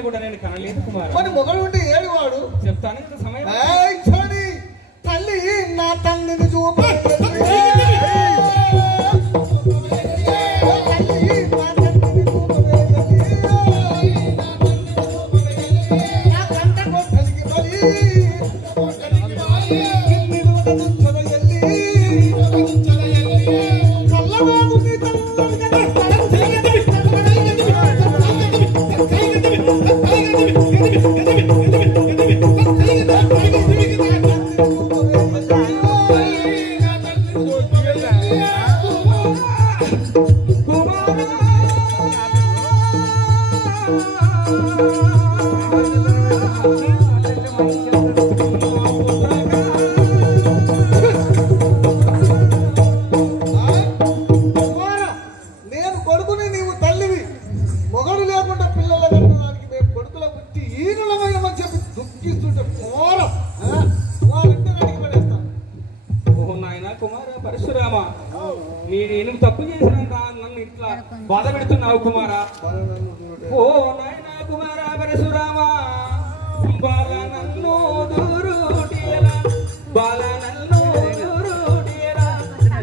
పిల్లలు కూడా నేను కనలేదు కుమార్. మరి మొగలు ఉంటే ఏడు వాడు చెప్తాను కదా సమయం. తల్లి నా తండ్రిని చూప నేను తప్పు చేసినాక నన్ను ఇట్లా బాధ పెడుతున్నావు కుమారా. ఓ నాయనా కుమారా పరశురామా, బాల నన్ను దూరుటియలా, బాల నన్ను దూరుటియలా,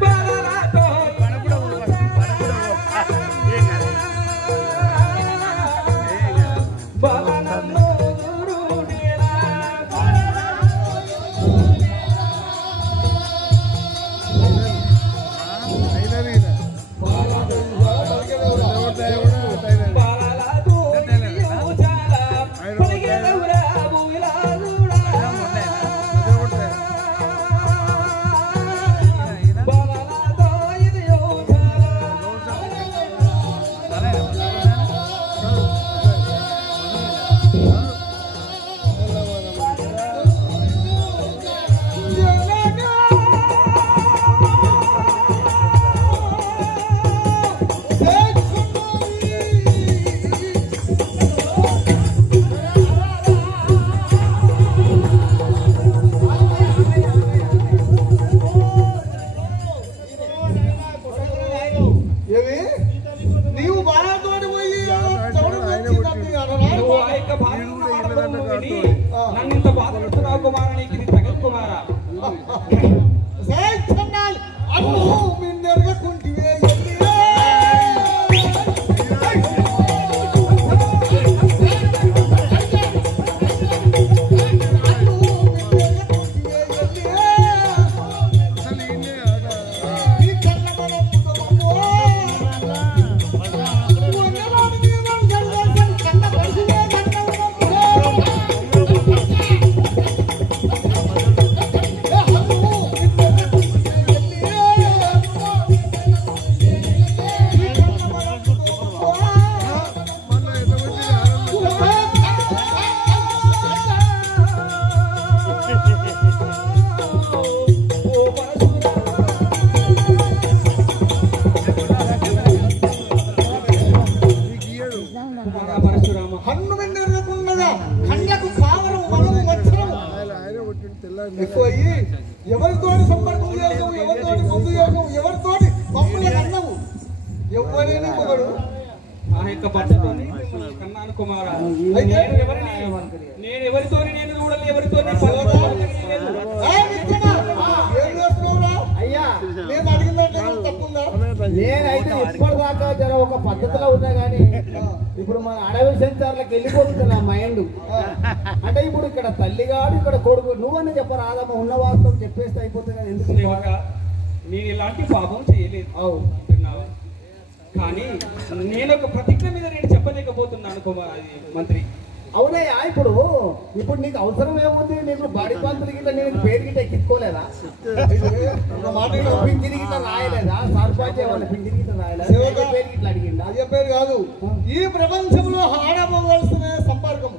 బాలలతో బాల నన్ను దూరుటియలా. నన్నింత బాధ పెడుతున్నావు కుమారా, నీకు ఇది తగదు కుమారా. ఎవరితో సంపర్కం చేయడం, ఎవరితో పంపు చేయడం, ఎవరితో పంపుల కన్నావు ఎవరైనా పొగడు ఆ యొక్క పద్ధతితో కన్నాను కుమారా. నేను ఎవరితో నేను చూడలేదు, ఎవరితో అయ్యా నేను అడిగిందంటే తప్పుందా? నేనైతే ఇప్పటిదాకా జర ఒక పద్ధతిలో ఉన్నా గానీ ఇప్పుడు మన అడవి సెంటర్లకు వెళ్ళిపోతుంది నా మైండ్. అంటే ఇప్పుడు ఇక్కడ తల్లిగాడు ఇక్కడ కొడుకు నువ్వని చెప్పరాదమ్మ, ఉన్న వాస్తవం చెప్పేస్తే అయిపోతుంది కదా. ఎందుకు నేను ఇలాంటి పాపం చేయలేదు అంటున్నావా? కానీ నేను ఒక ప్రతిజ్ఞ మీద నేను చెప్పలేకపోతున్నాను కుమార్ మంత్రి. అవునయ్యా, ఇప్పుడు నీకు అవసరం ఏముంది? నీకు బాడీ పంతులు గిట్లా నేను పేరు గిట్ట ఎక్కించుకోలేదా? పింఛని గిట్లా రాయలేదా? సర్పంచ్ ఏమన్నా పింఛని గిట్లా రాయలేదా? పేరు గిట్లా అడిగిందా? అదే పేరు కాదు. ఈ ప్రపంచంలో ఆడ మగలిస్తే సంపర్కం,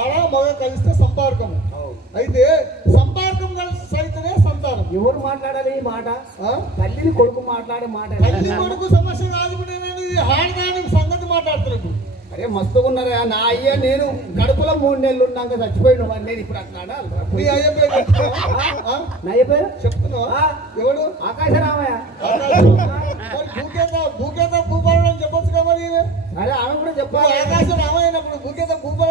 ఆడ మగ కలిస్తే సంపర్కం. అయితే సంపర్కం కలిసి అయితేనే సంతానం. ఎవరు మాట్లాడాలి ఈ మాట? తల్లిని కొడుకు మాట్లాడే మాట. తల్లి కొడుకు సమస్య కాదు, నేను ఆడదానికి సంగతి మాట్లాడుతున్నాను. అరే మస్తుగా ఉన్నారా నా అయ్య, నేను కడుపులో 3 నెలలు ఉన్నాక చచ్చిపోయిన వాడిని. నేను ఇప్పుడు అట్లా నీ అయ్య పేరు నా అయ్య పేరు చెప్తున్నావా? ఎవడు? ఆకాశరామయ్య. భూకేత భూపాలని చెప్పొచ్చు కదా మరి. అరే ఆమె కూడా చెప్పాలి. ఆకాశ రామయ్యప్పుడు భూకేత భూపాల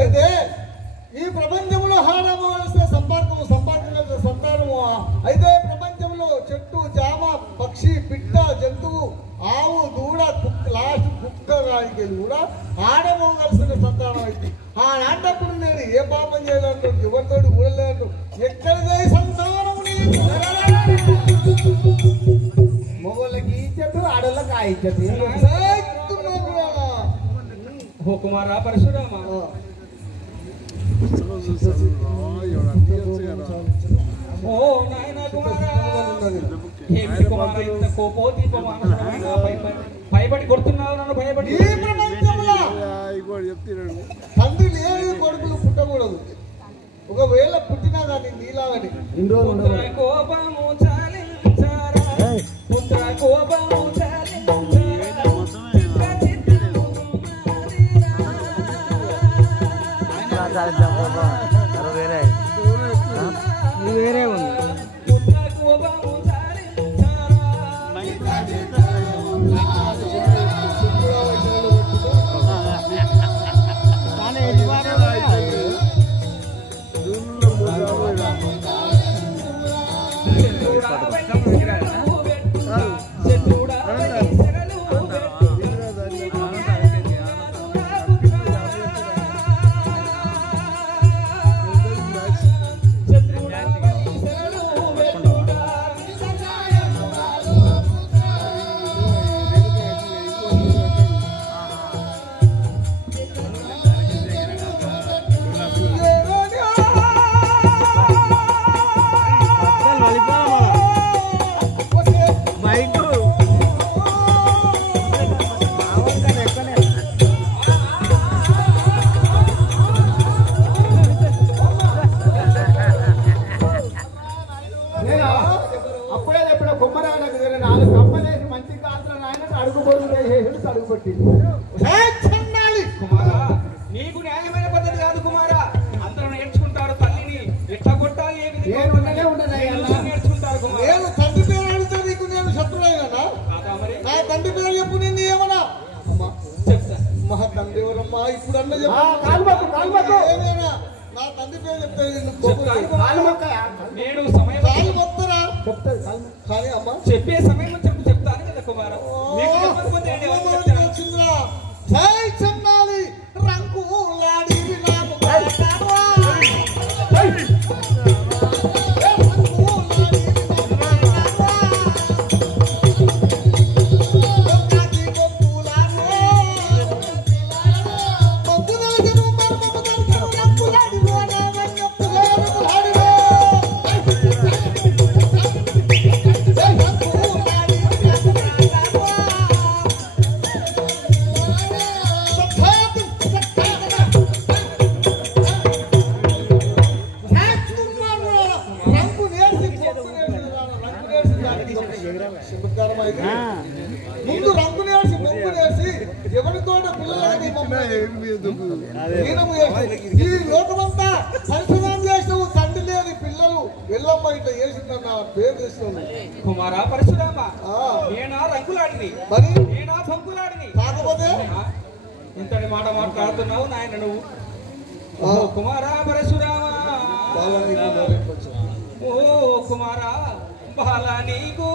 అయితే ఈ ప్రపంచంలో హాడమవలసిన సంపర్కము సంతానము అయితే ప్రపంచంలో చెట్టు జామ పక్షి పిట్ట జంతువు ఆవు దూడ లాస్ట్ కుక్క రాయికి కూడా ఆడమవలసిన సంతానం అయితే అలాంటప్పుడు నేను ఏ పాపం చేయాలంటూ ఎవరితో ఊడలేదంటూ ఎక్కడిదే సంతానం మొగోళ్ళకి ఇచ్చట్టు ఆడోళ్ళకి ఆ ఇచ్చట్టు ఓ కుమారా పరశురామ ఓ నాయన కుమారా ఏమి కుమారా ఇంత కోపోదీపమానసంగా భయపడి కొడుతున్నావు నన్ను భయపడి ఈ ప్రపంచంలో తండ్రి లేని కొడుకులు పుట్టకూడదు ఒకవేళ పుట్టినా కానీ నీలాగని పుత్ర కోపము చాలించారా పుత్ర కోపము వేరే ఉంది నీకు న్యాయమైన పద్ధతి కాదు కుమారా అందరూ నేర్చుకుంటారు తల్లిని ఎట్లా కొట్టాలి ఏ విధంగా నేర్చుకుంటారు కుమారా నేను తండ్రి పేరు అడిగితే నీకు నేను శత్రువైనా నా తండ్రి పేరు చెప్పు నిన్ను ఏమన్నా చెప్తా మా తండ్రి ఎవరమ్మా ఇప్పుడు అన్న నా తండ్రి పేరు చెప్తే నేను సమయం కాలు మొత్తరా చెప్తారు కానీ అమ్మా చెప్పే సమయం చెప్తాను కదా కుమారా మీకు చెప్పకపోతే వచ్చిందిరా జై చెన్నాలి రంగులాడి నాకు ముందు రంగు నేర్చి బొంగు నేర్చి ఎవరితో పిల్లలని ఈ లోకమంతా పరిశుభ్రం చేసినావు తండ్రి లేని పిల్లలు ఎల్లమ్మ ఇట్లా చేసిందన్న పేరు తెస్తున్నావు కుమారా పరశురామ నేనా రంగులాడిని మరి నేనా పంకులాడిని కాకపోతే ఇంతటి మాట మాట్లాడుతున్నావు నాయన నువ్వు ఓ కుమారా పరశురామ ఓ కుమారా బాలా నీకు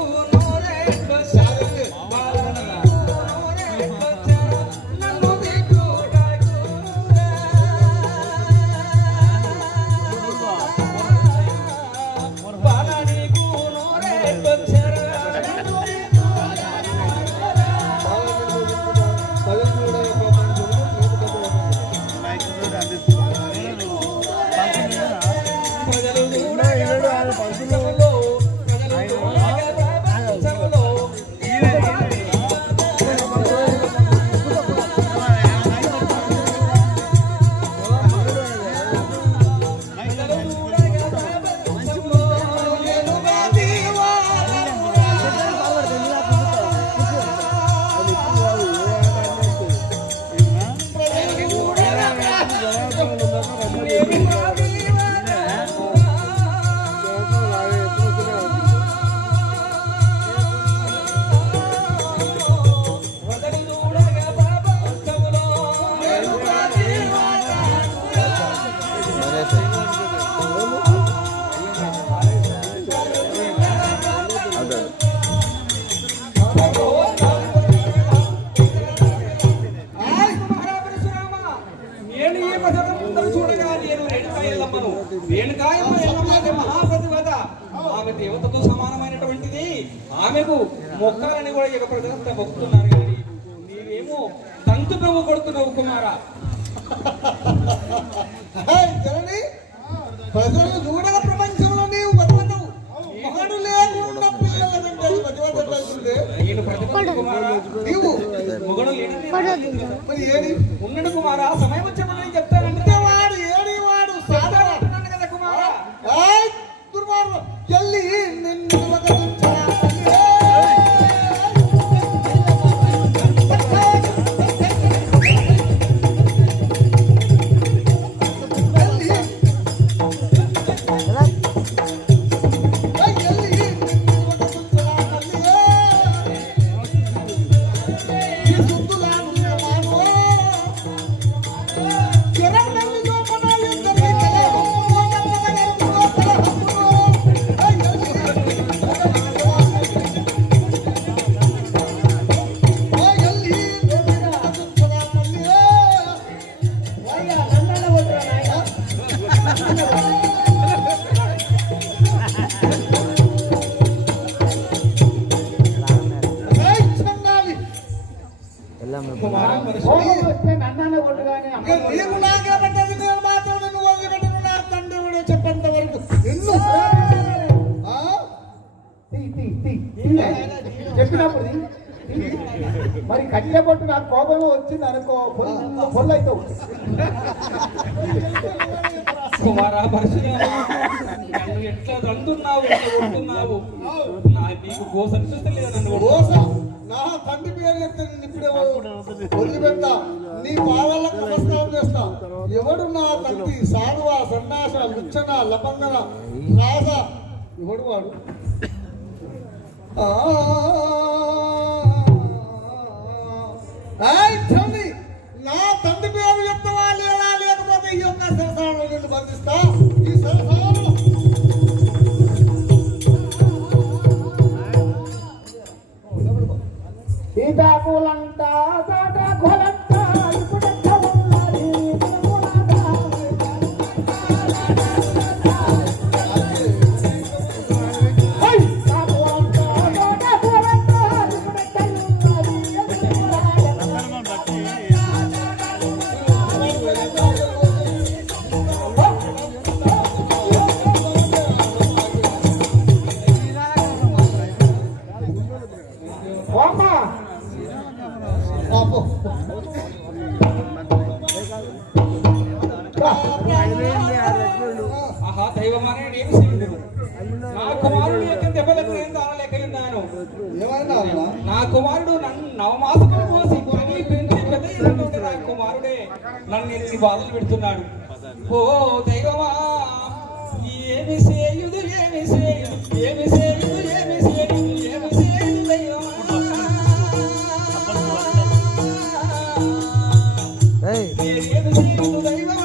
ఆమెకు మొక్కాలని కూడా జగప్రదంతా మొక్కుతున్నారు కానీ నీవేమో తంతు ప్రభు కొడుతున్నావు కుమారా. జనని ప్రజలు చూడగా ప్రపంచంలో నీవు బతుకుతావు. మగడు లేకుండా పిల్లలంటే బతుకుతుంది. నేను ప్రతిపక్ష కుమారా, నీవు మొగడు లేడని మరి ఏడి ఉన్నాడు కుమారా. సమయం వచ్చామని చెప్తానంటే వాడు ఏడి వాడు సాధారణ కదా కుమారా. దుర్మార్గం ఎల్లి నిన్ను చెప్పంత వరకు చెప్పినప్పుడు మరి కట్టె పట్టు నాకు కోపమే వచ్చింది అనుకో పొల్లు అవుతావు. కుమారా పరిశుద్ధ నన్ను ఎట్లా తంతున్నావు, ఎట్లా కొడుతున్నావు. నీకు గోస అనిపిస్తలేదు నన్ను గోస. నా తండ్రి పేరు చెప్తే నేను ఇప్పుడే వదిలిపెడతా. నీ పాదాలకు నమస్కారం చేస్తా. ఎవడు నా తండ్రి? సాధువ, సన్నాస, లుచ్చన, లబంధన, రాజ ఎవడు వాడు? నా తండ్రి పేరు చెప్తావా లేదా? లేకపోతే ఈ యొక్క సరసాలను నేను బంధిస్తా. ఈ సరసాలను సీతాకులంతా తాటాకులంతా ఇప్పుడెక్క ఉన్నది ఆహా దైవమానే నేను సేవించును. నా కుమారుడు యొక్క దెబ్బలకు నేను తాళలేకయున్నాను. నా కుమారుడు నన్ను నవమాసములు మోసి పని పెంచి పెద్ద చేసినటువంటి నా కుమారుడే నన్ను ఎన్ని బాధలు పెడుతున్నాడు. ఓ దైవమా, ఏమి సేయుదు ఏమి సేయుదు ఏమి సేయుదు ఏమి సేయుదు ఏమి సేయుదు దైవమా. ఏమి సేయుదు దైవమా.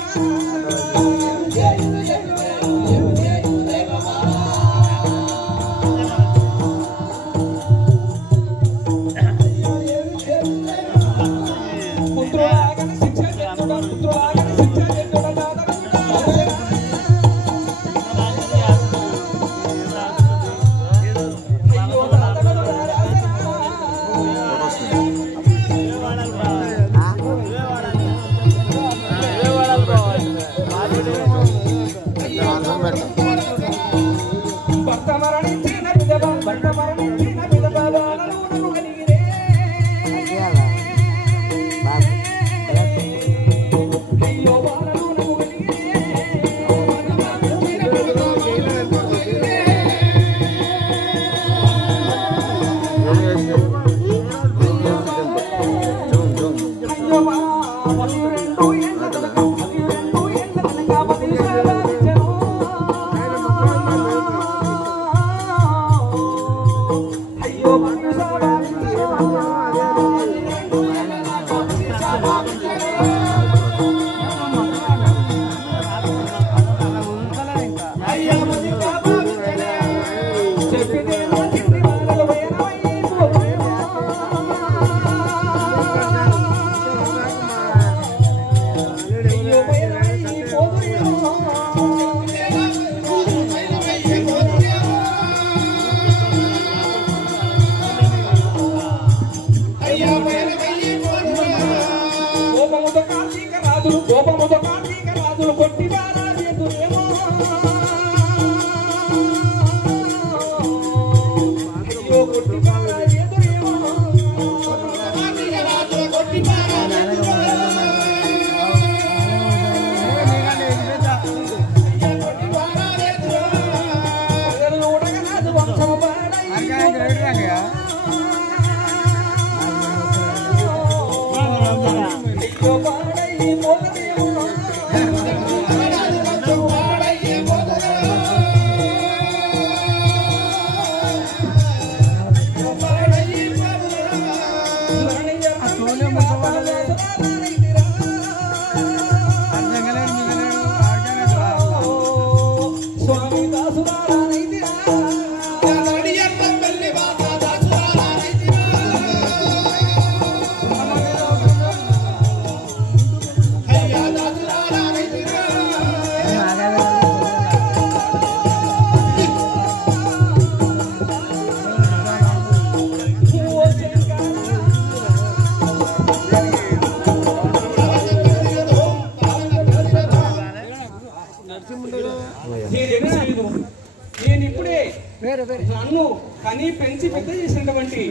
నన్ను కని పెంచి పెద్ద చేసినటువంటి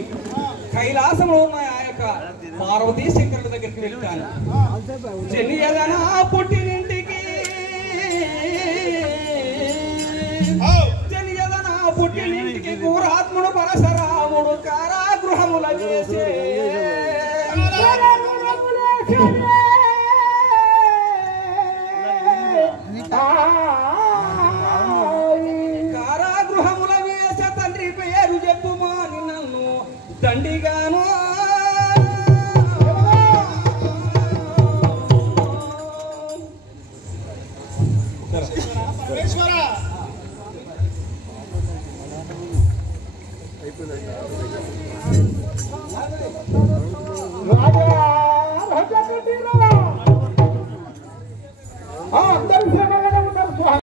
కైలాసంలో ఉన్న ఆ యొక్క పార్వతీ శంకరుల దగ్గరికి వెళ్తాను. జనియదనా పుట్టినింటికి జనియదనా పుట్టినింటికి కూరాత్ముడు పరశరాముడు కారాగృహముల చేసే కారాగృహముల వేస తండ్రి పేరు చెప్పుమాని నన్ను దండిగాను అందరి